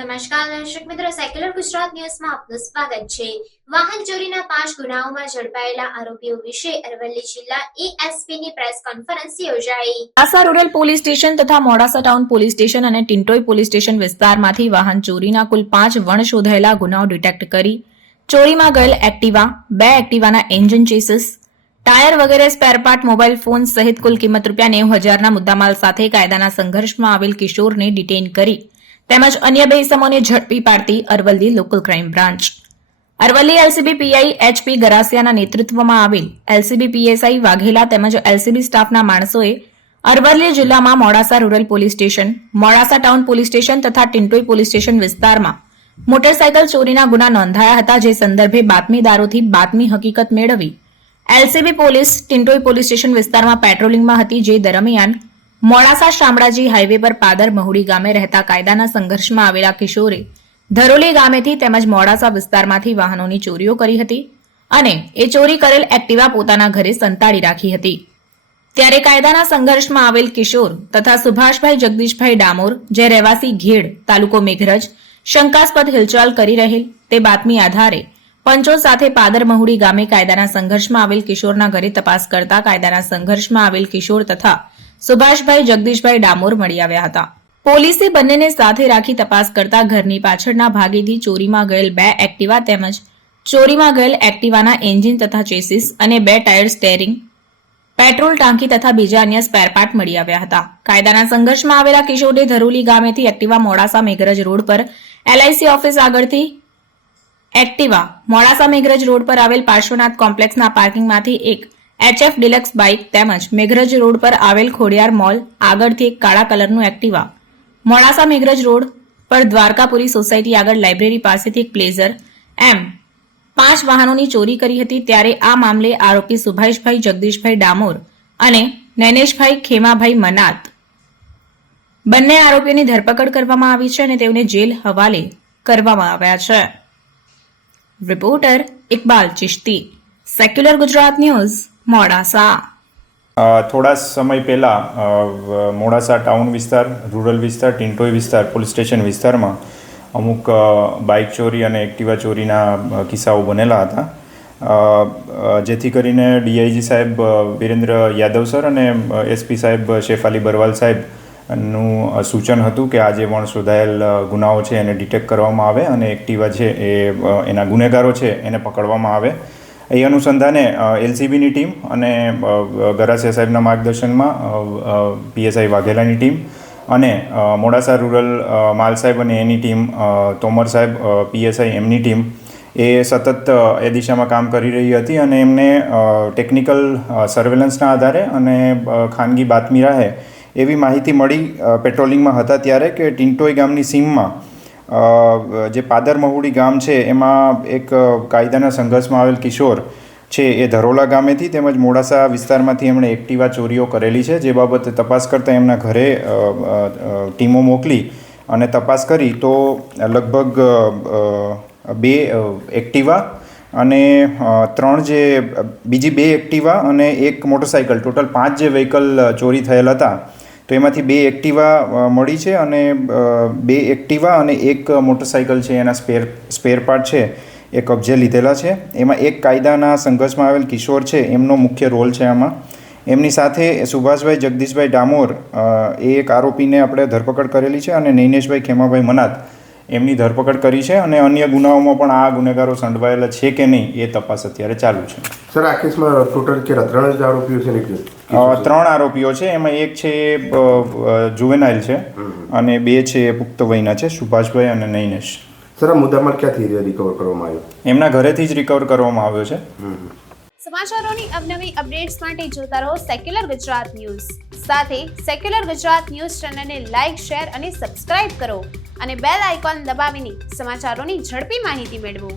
નમસ્કાર દર્શક મિત્રો સેક્યુલર ગુજરાત ન્યૂઝમાં આપનું સ્વાગત છે. વાહન ચોરીના પાંચ ગુનાઓમાં ઝડપાયેલા આરોપીઓ વિશે અરવલ્લી જિલ્લા એએસપી ની પ્રેસ કોન્ફરન્સ યોજાઈ. આસા રૂરલ પોલીસ સ્ટેશન તથા મોડાસા ટાઉન પોલીસ સ્ટેશન અને ટિન્ટોઈ પોલીસ સ્ટેશન વિસ્તારમાંથી વાહન ચોરીના કુલ પાંચ વણ શોધાયેલા ગુનાઓ ડિટેક્ટ કરી. ચોરીમાં ગયેલ એક્ટિવા બે એક્ટિવાના એન્જિન ચેસીસ ટાયર વગેરે સ્પેરપાર્ટ મોબાઈલ ફોન સહિત કુલ કિંમત રૂપિયા નેવું હજારના મુદ્દામાલ સાથે કાયદાના સંઘર્ષમાં આવેલ કિશોરને ડિટેઇન કરી. તેમજ અન્ય બે ઇસમોને ઝડપી પાડતી Aravalli local crime branch Aravalli LCB PI HP ગરાસિયાના નેતૃત્વમાં આવેલ એલસીબી પીએસઆઈ વાઘેલા તેમજ એલસીબી સ્ટાફના માણસોએ અરવલ્લી જિલ્લામાં Modasa rural police station, Modasa town police station તથા ટિન્ટોઈ પોલીસ સ્ટેશન વિસ્તારમાં મોટરસાયકલ ચોરીના ગુના નોંધાયા હતા જે સંદર્ભે બાતમીદારોથી બાતમી હકીકત મેળવી. LCB police Tintoi police station વિસ્તારમાં પેટ્રોલિંગમાં હતી જે દરમિયાન મોડાસા શામળાજી હાઈવે પર પાદર મહુડી ગામે રહેતા કાયદાના સંઘર્ષમાં આવેલા કિશોરે ધરોલી ગામેથી તેમજ મોડાસા વિસ્તારમાંથી વાહનોની ચોરીઓ કરી હતી અને એ ચોરી કરેલ એક્ટિવા પોતાના ઘરે સંતાડી રાખી હતી. ત્યારે કાયદાના સંઘર્ષમાં આવેલ કિશોર તથા સુભાષભાઈ જગદીશભાઈ ડામોર, જે રહેવાસી ઘેડ, તાલુકો મેઘરજ, શંકાસ્પદ હિલચાલ કરી રહેલ, તે બાતમી આધારે પંચો સાથે પાદર મહુડી ગામે કાયદાના સંઘર્ષમાં આવેલ કિશોરના ઘરે તપાસ કરતા કાયદાના સંઘર્ષમાં આવેલ કિશોર તથા સુભાષભાઈ જગદીશભાઈ ડામોર મળી આવ્યા હતા. પોલીસે બંનેને સાથે રાખી તપાસ કરતા ઘરની પાછળના ભાગેથી ચોરીમાં ગયેલ બે એક્ટિવા તેમજ ચોરીમાં ગયેલ એક્ટિવાના એન્જિન તથા ચેસીસ અને બે ટાયર સ્ટેરિંગ, પેટ્રોલ ટાંકી તથા બીજા અન્ય સ્પેરપાર્ટ મળી આવ્યા હતા. કાયદાના સંઘર્ષમાં આવેલા કિશોરે ધરોલી ગામેથી એક્ટિવા મોડાસા મેઘરજ રોડ પર એલઆઈસી ઓફિસ આગળથી એક્ટિવા મોડાસા મેઘરજ રોડ પર આવેલ પાર્શ્વનાથ કોમ્પ્લેક્સના પાર્કિંગમાંથી એક એચએફ ડિલક્સ બાઇક તેમજ મેઘરજ રોડ પર આવેલ ખોડિયાર મોલ આગળથી એક કાળા કલરનું એક્ટિવા. મોડાસા મેઘરજ રોડ પર દ્વારકાપુરી સોસાયટી આગળ લાઇબ્રેરી પાસેથી એક પ્લેઝર એમ. પાંચ વાહનોની ચોરી કરી હતી ત્યારે આ મામલે આરોપી સુભાષભાઈ જગદીશભાઈ ડામોર અને નૈનેશભાઈ ખેમાભાઈ મનાત. બંને આરોપીઓની ધરપકડ કરવામાં આવી છે અને તેઓને જેલ હવાલે કરવામાં આવ્યા છે. Reporter Iqbal Chishti. Secular Gujarat news Modasa. થોડા સમય પહેલાં મોડાસા ટાઉન વિસ્તાર, રૂરલ વિસ્તાર ટિન્ટોઈ વિસ્તાર, પોલીસ સ્ટેશન વિસ્તારમાં અમુક બાઇક ચોરી અને એક્ટિવા ચોરીના કિસ્સાઓ બનેલા હતા. જેથી કરીને ડીઆઈજી સાહેબ વિરેન્દ્ર યાદવ સર અને એસપી સાહેબ શેફાલી બરવાલ સાહેબનું સૂચન હતું કે આ જે પણ શોધાયેલ ગુનાઓ છે એને ડિટેક્ટ કરવામાં આવે અને એક્ટિવા છે એ એના ગુનેગારો છે એને પકડવામાં આવે. એ અનુસંધાને એલસીબીની ટીમ અને ગરાસિયા સાહેબના માર્ગદર્શનમાં પીએસઆઈ વાઘેલાની ટીમ અને મોડાસા રૂરલ માલ સાહેબ અને એની ટીમ તોમર સાહેબ પીએસઆઈ એમની ટીમ એ સતત એ દિશામાં કામ કરી રહી હતી અને એમને ટેકનિકલ સર્વેલન્સના આધારે અને ખાનગી બાતમી રાહે એવી માહિતી મળી પેટ્રોલિંગમાં હતા ત્યારે કે ટિન્ટોઈ ગામની સીમમાં જે પાદર મહુડી ગામ છે, એમાં એક કાયદાના સંઘર્ષમાં આવેલ કિશોર છે, એ ધરોલા ગામેથી તેમજ મોડાસા વિસ્તારમાંથી એમણે એક્ટિવા ચોરીઓ કરેલી છે, જે બાબતે તપાસ કરતાં એમના ઘરે ટીમો મોકલી અને તપાસ કરી તો લગભગ બે એક્ટિવા અને ત્રણ જે, બીજી બે એક્ટિવા અને એક મોટરસાઇકલ ટોટલ પાંચ જે વ્હીકલ ચોરી થયેલ હતા તો એમાંથી બે એક્ટિવા મળી છે અને બે એક્ટિવા અને એક મોટરસાઇકલ છે. એના સ્પેર સ્પેર પાર્ટ છે. એ કબજે લીધેલા છે. એમાં એક કાયદાના સંઘર્ષમાં આવેલ કિશોર છે. એમનો મુખ્ય રોલ છે આમાં. એમની સાથે સુભાષભાઈ જગદીશભાઈ ડામોર એ એક આરોપીને આપણે ધરપકડ કરેલી છે અને નૈનેશભાઈ ખેમાભાઈ મનાત એમની ધરપકડ કરી છે અને અન્ય ગુનાઓમાં પણ આ ગુનેગારો સંડવાયેલા છે કે નહીં એ તપાસ અત્યારે ચાલુ છે. સર આ કેસમાં ટોટલ કે ત્રણ જ આરોપીઓ છે ને કે અ, ત્રણ આરોપીઓ છે. એમાં એક છે જુવેનાઇલ છે અને બે છે એ પુખ્ત વયના છે સુભાષભાઈ અને નૈનેશ. સર આ મુદ્દામાલ ક્યાંથી રિકવર કરવામાં આવ્યો? એમના ઘરેથી જ રિકવર કરવામાં આવ્યો છે. સમાચારોની અવનવી અપડેટ્સ માટે જોતા રહો સેક્યુલર ગુજરાત ન્યૂઝ સાથે સેક્યુલર ગુજરાત ન્યૂઝ ચેનલને લાઇક શેર અને સબસ્ક્રાઇબ કરો અને બેલ આઇકોન દબાવીને સમાચારોની ઝડપી માહિતી મેળવો.